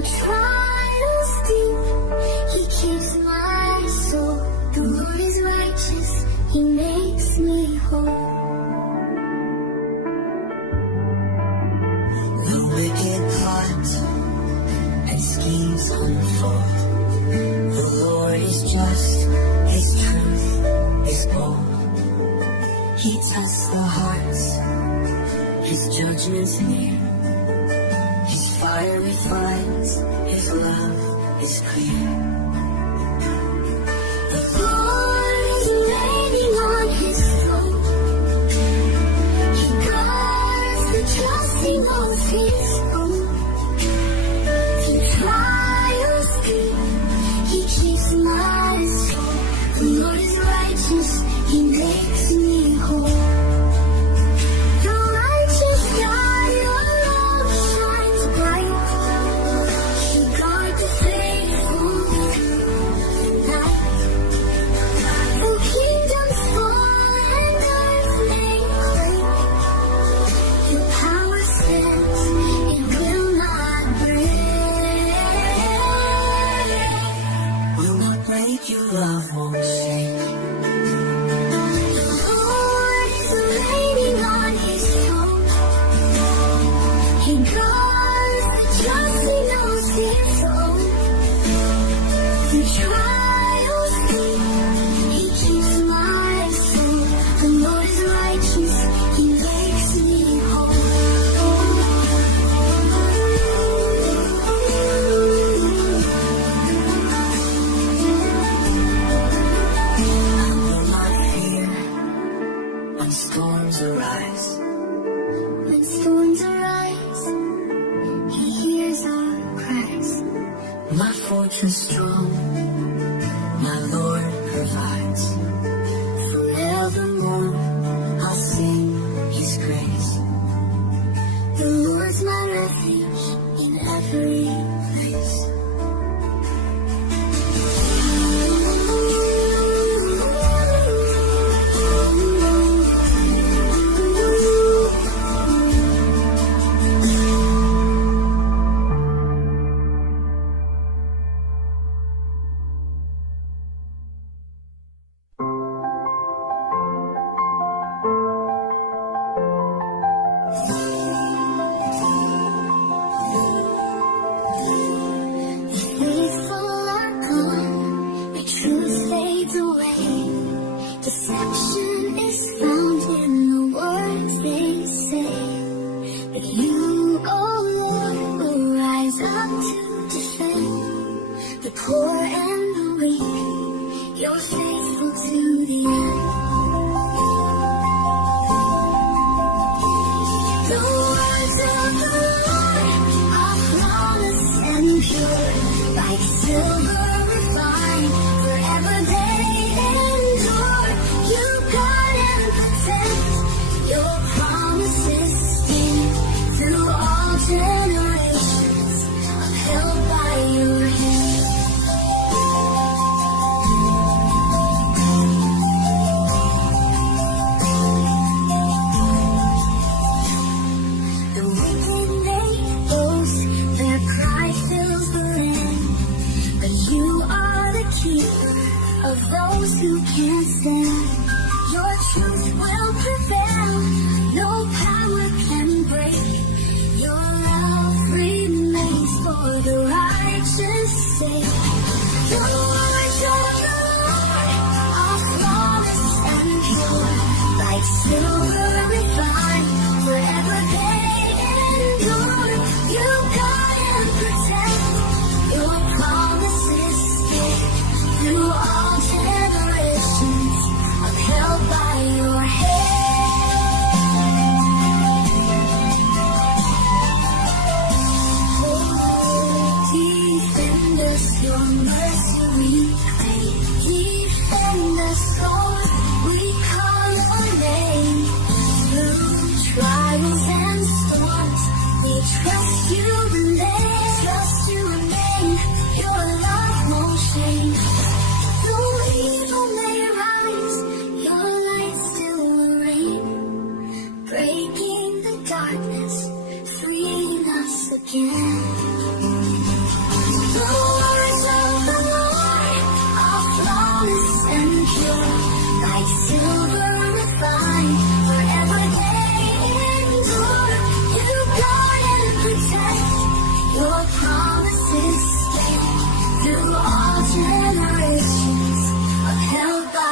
Through trials deep, He keeps my soul. The Lord is righteous, He makes me whole. The wicked plot and schemes unfold. The Lord is just, His truth is bold. He tests the hearts, His judgment's near. His fire refines, His love is clear. The Lord is reigning on His throne. He guards the just, He knows His own. Through trials deep, He keeps my soul. The Lord is righteous, He makes me whole. The righteous God, Your love shines bright. You guard the faithful night. The kingdoms fall and earth may quake. Your power stands, it will not break. Will not break, Your love won't shake. The Lord is reigning on His throne. He guards the just, He knows His own. Through trials deep, He keeps my soul. The Lord is righteous, He makes me whole. I will not fear when storms arise. When storms arise, He hears our cries. My fortress strong, my Lord provides. Forevermore, I'll sing His grace. The Lord's my refuge in every place. Faithful are gone, the truth fades away. Deception is found in the words they say. But you, oh Lord, will rise up to defend the poor and the weak. You're faithful to the end. The words of the Lord are flawless and pure, like silver refined, forever they endure. You guard and protect, Your promises stand through all generations, upheld by Your hand. The wicked they boast, their pride fills the land, but You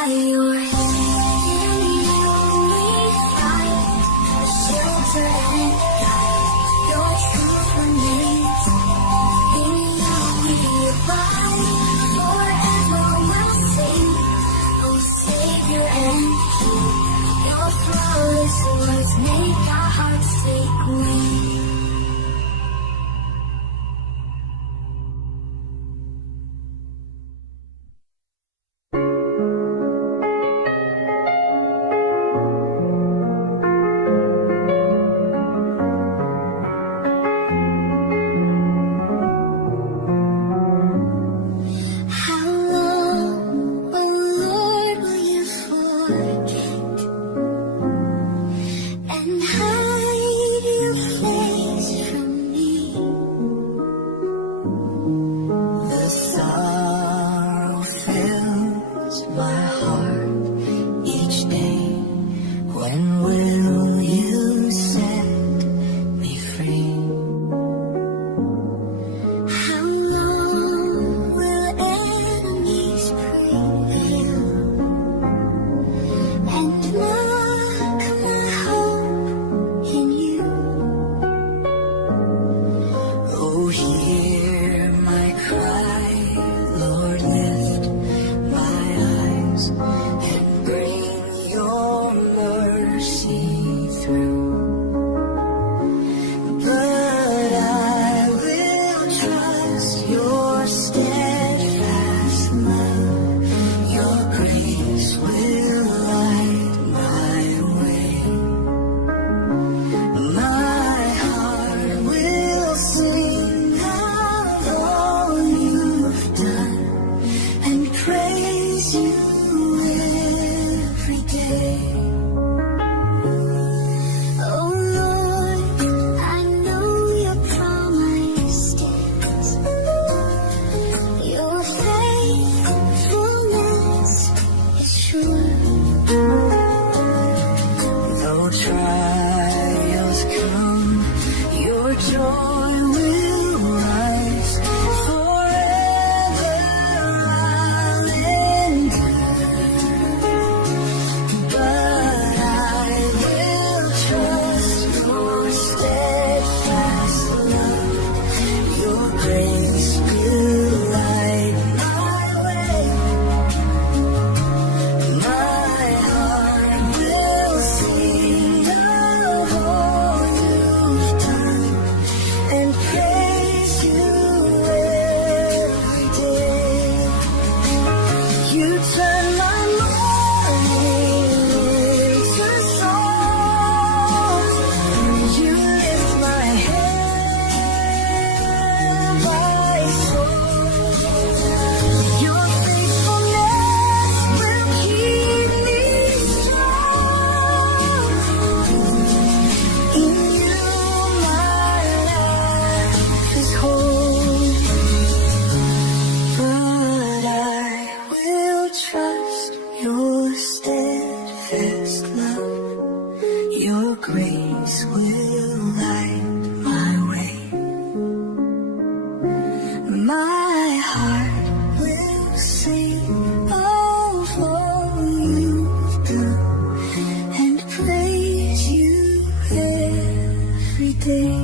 your hand, we find a shelter and guide. Your truth remains. In you we abide. Forever we'll sing. Oh, Savior and King, your flawless words make our hearts take wing. How long, oh Lord, will you forget and hide your face from me? The sorrow fills my heart each day. When will you set me free? How long will enemies prevail and mock my hope in you? Oh, hear my cry, Lord, lift my eyes and bring your mercy through. But I will trust your steadfast love. Your grace will light my way. My heart will sing of all you've done and praise you every day. Oh Lord, I know your promise stands. Your faithfulness is sure. Though trials come, your joy will rise. Forever I'll endure. But I will trust your steadfast love. Your grace will light my way. My heart will sing of all you've done and praise you every day. You turn my mourning into song. You lift my head, my soul. Your faithfulness will keep me strong. In you my life is whole. But I will trust your steadfast love. Your grace will light my way. My heart will sing of all you've done and praise you every day.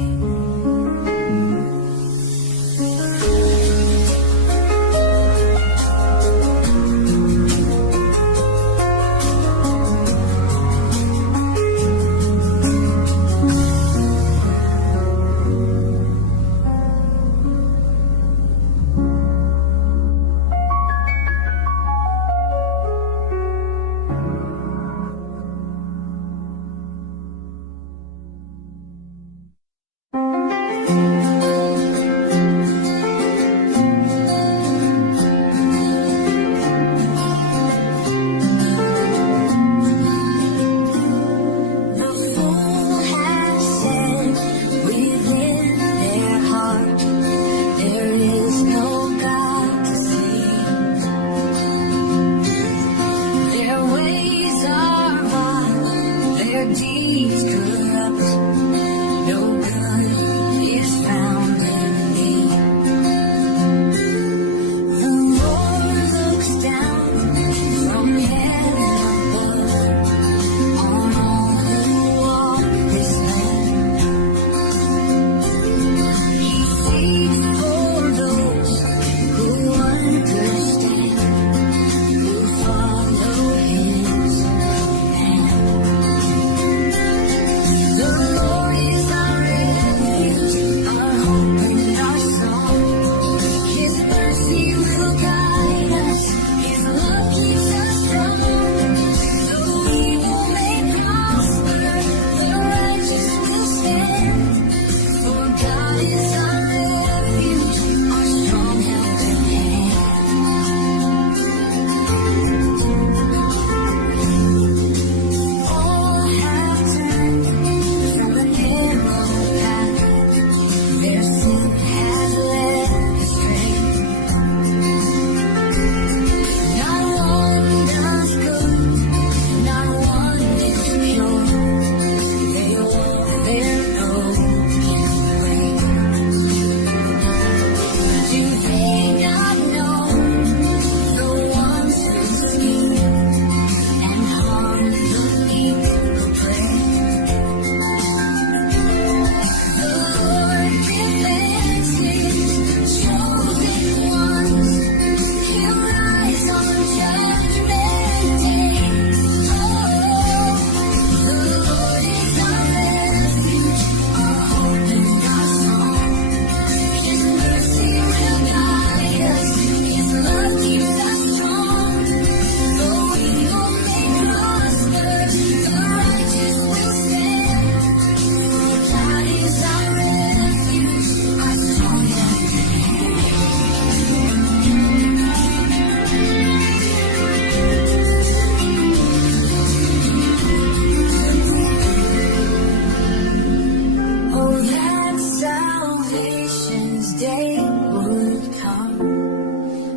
day would come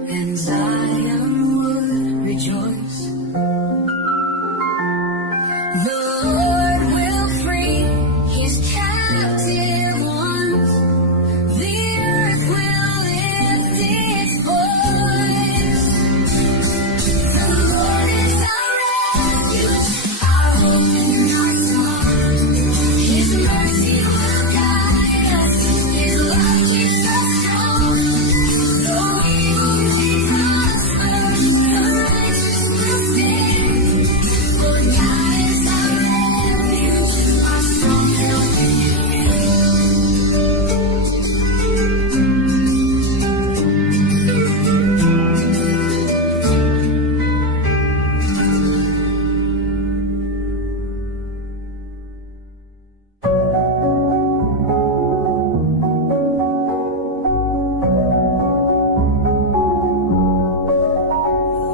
and Zion would rejoice. The Lord will free his captive ones. The earth will lift its voice. The Lord is our refuge, our hope and our song. His mercy will guide us, his love keeps us strong. Though evil may prosper, the righteous will stand. For God is our refuge, our strong helping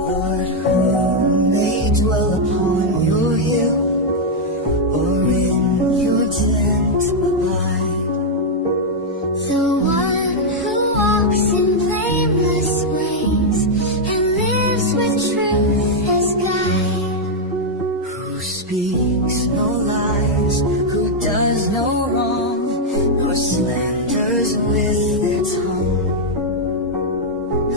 Lord, who may dwell upon your hill, or in your tent abide? The one who walks in blameless ways and lives with truth as guide. Who speaks no lies, who does no wrong, nor slanders with their tongue.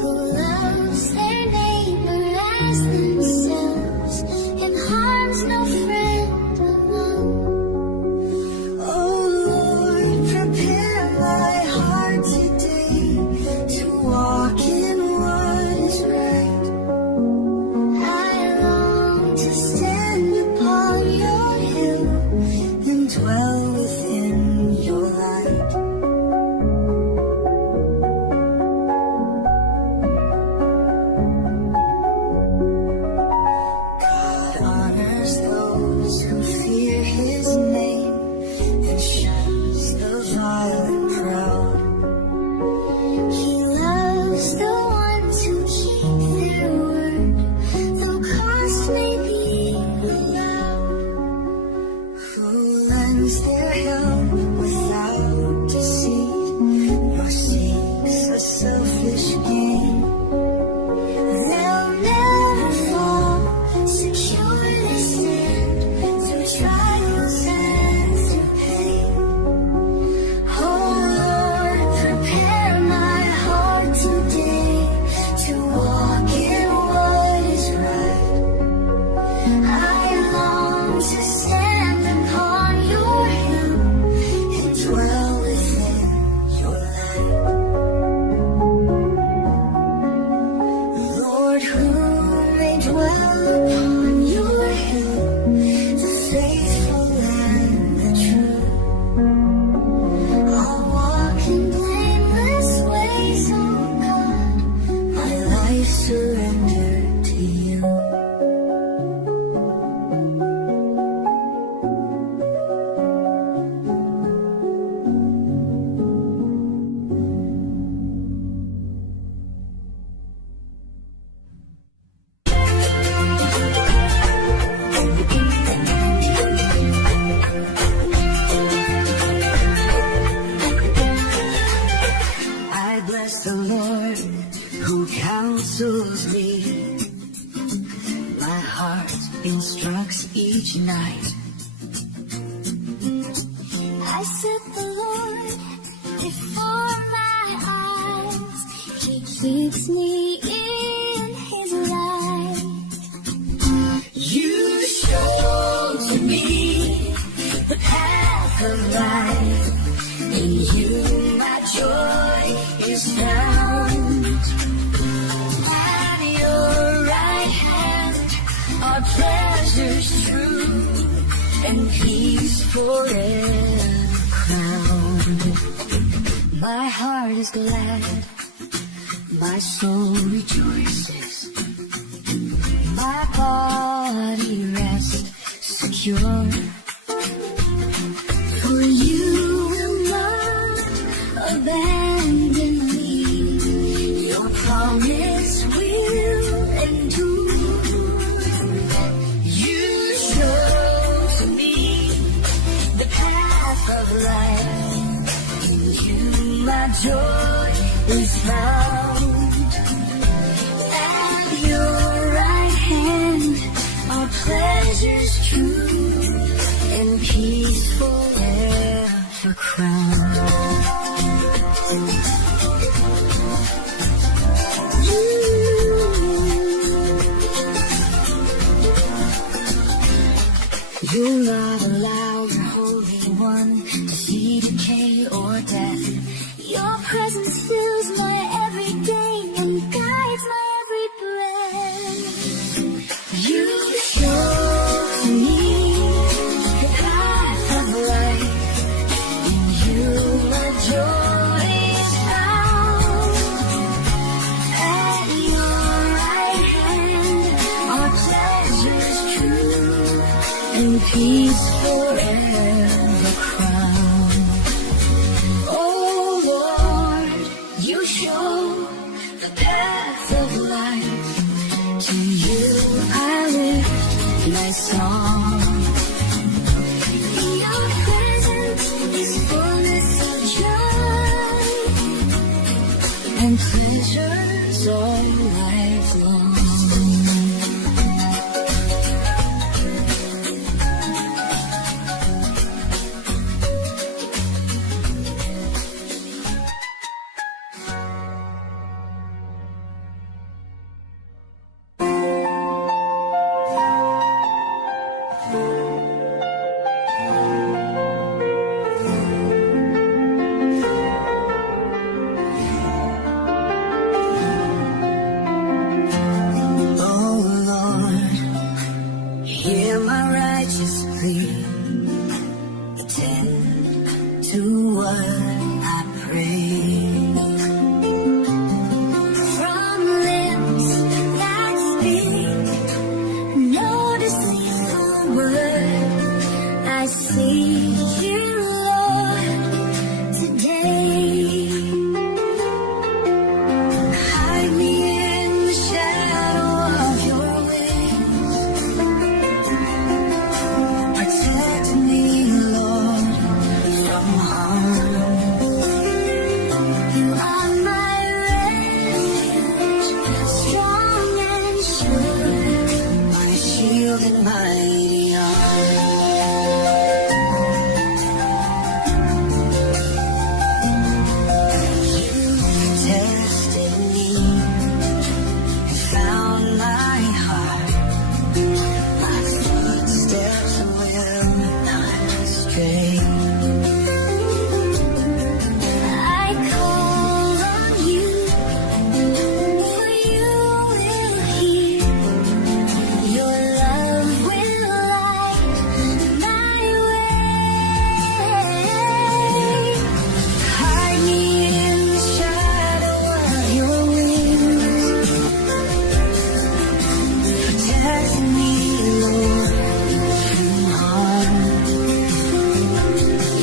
Who loves their neighbor as themselves and harms no friend among. Oh Lord, prepare my heart today to walk in what is right. I long to stand upon your hill and dwell within your light. God honors those who fear his name and shuns the violent proud. He loves the ones who keep their word, though cost may be allowed. Who lends their help without deceit, nor seeks a selfish gain. They'll never fall, securely stand through trials and through pain. Oh Lord, prepare my heart today to walk in what is right. I long to stand upon your hill and dwell within your light. Lord, who may dwell upon your hill, the faithful and the true. I'll walk in blameless ways, oh God, my life surrendered to you. I bless the Lord who counsels me. My heart instructs each night. I set the Lord before my eyes. He keeps me in his light. You show to me the path of life. In you my joy is found. At your right hand are pleasures true and peace forever crowned. My heart is glad, my soul rejoices, my body rests secure. For you will not abandon me, your promise will endure. You show to me the path of life, in you my joy is found at your right hand. Our pleasures true and peace forever crowned. You'll not allow your Holy One to see decay or death. Your presence fills my every day and guides my every breath. You show me the path of life. In you my joy is found. At your right hand are pleasures true and peace forever crowned. Oh Lord, you show the path of life. To you I lift my song. In your presence is fullness of joy and pleasures all life long. Hear my righteous plea. Attend to what I pray. From lips that speak no deceitful word, I seek you, Lord, today. Hide me in the shadow of your wings. Protect me, Lord, from harm. You are my refuge, strong and sure, my shield and mighty arm. You tested me and found my heart. My footsteps will not stray. I call on you, for you will hear. Your love will light my way. Hide me in the shadow of your wings. Protect me, Lord, from harm.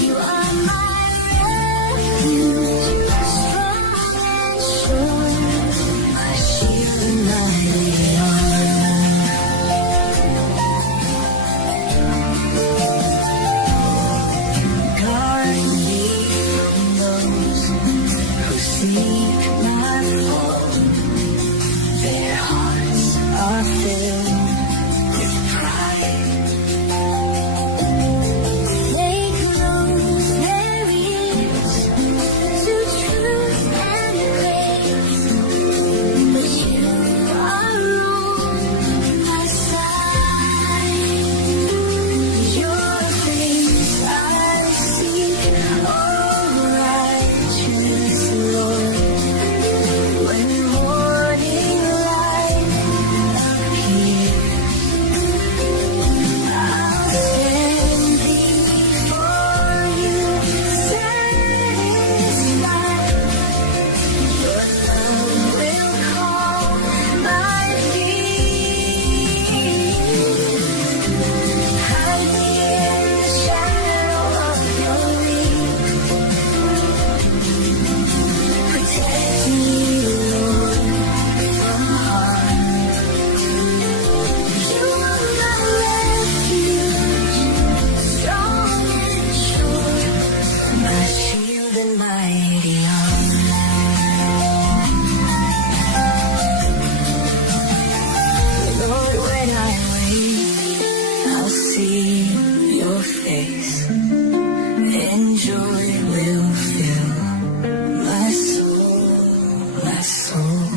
You are my refuge, strong and sure, my shield and mighty arm. Guard me from those who seek my fall. Their hearts are filled with pride. They close their ears to truth and grace, but you are on my side. Your face I seek, oh righteous Lord. When morning light appears. soul.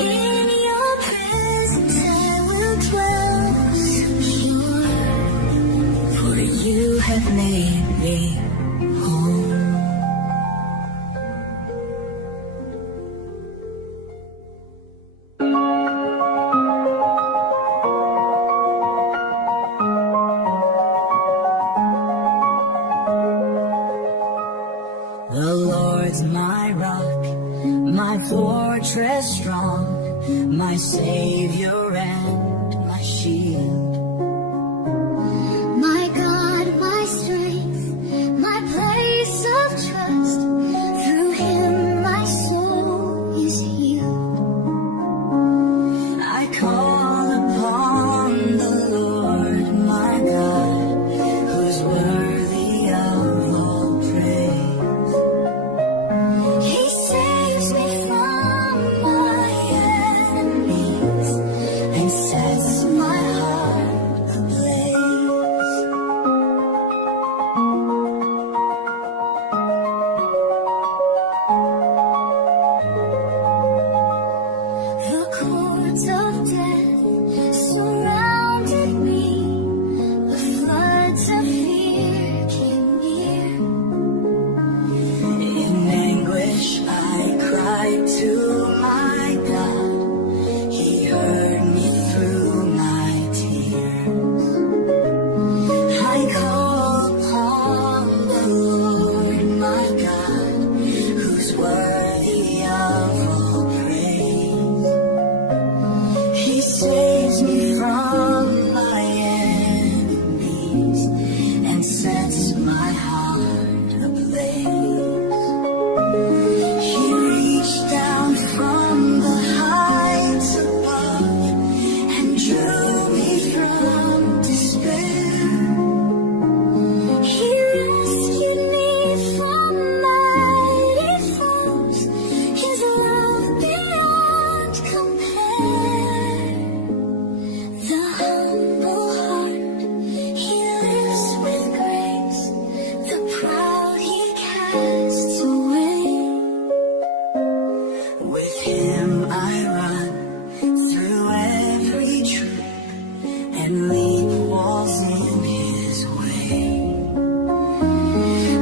In your presence I will dwell secure, for you have made me whole. The Lord's my rock, my fortress strong, my Savior and my shield. My God, my strength, my place of trust, through Him my soul is healed. I call upon the Lord my God, who's worthy of all praise. He saves me from my enemies and sets my heart ablaze. The cords of death surrounded me, the floods of fear came near. In anguish I cried to my God, He heard me through my tears. I call upon the Lord my God, who's worthy of all praise. He saves me from my enemies and sets my heart ablaze. He reached down from the heights above and drew me from despair. He rescued me from mighty foes, His love beyond compare. The humble heart He lifts with grace, the proud He casts away. With Him I run through every troop and leap walls in His way.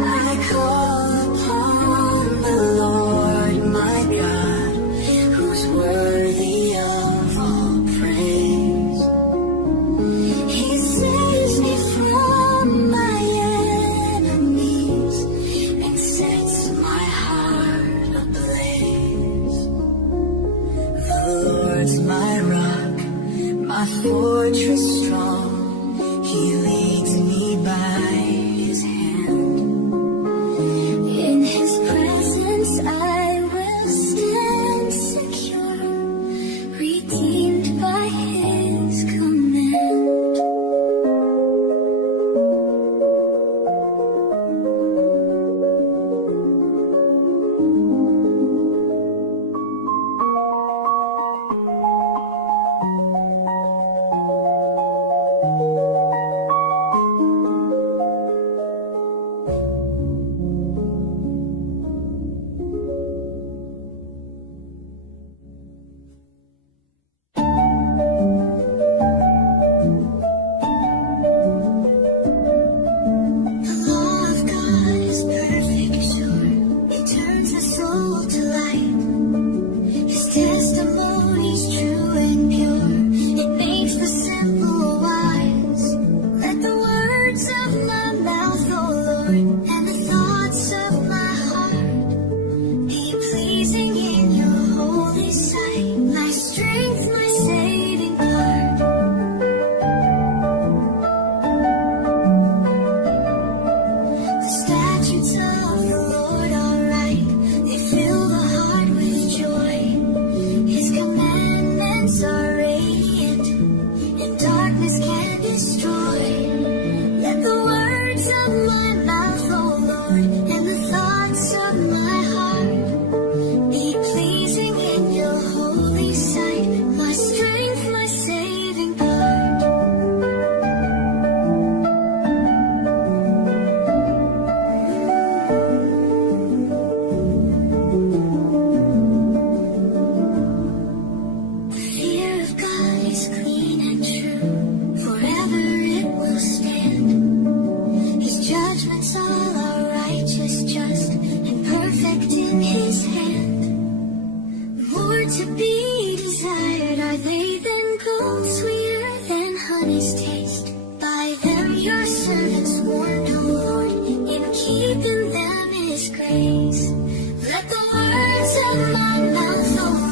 I call upon the Lord my God, who's worthy of all praise. He saves me from my enemies and sets my heart ablaze. The Lord's my rock, my fortress strong. He leads me by His hand. In His presence I will stand secure, redeemed by His command. shut my mouth so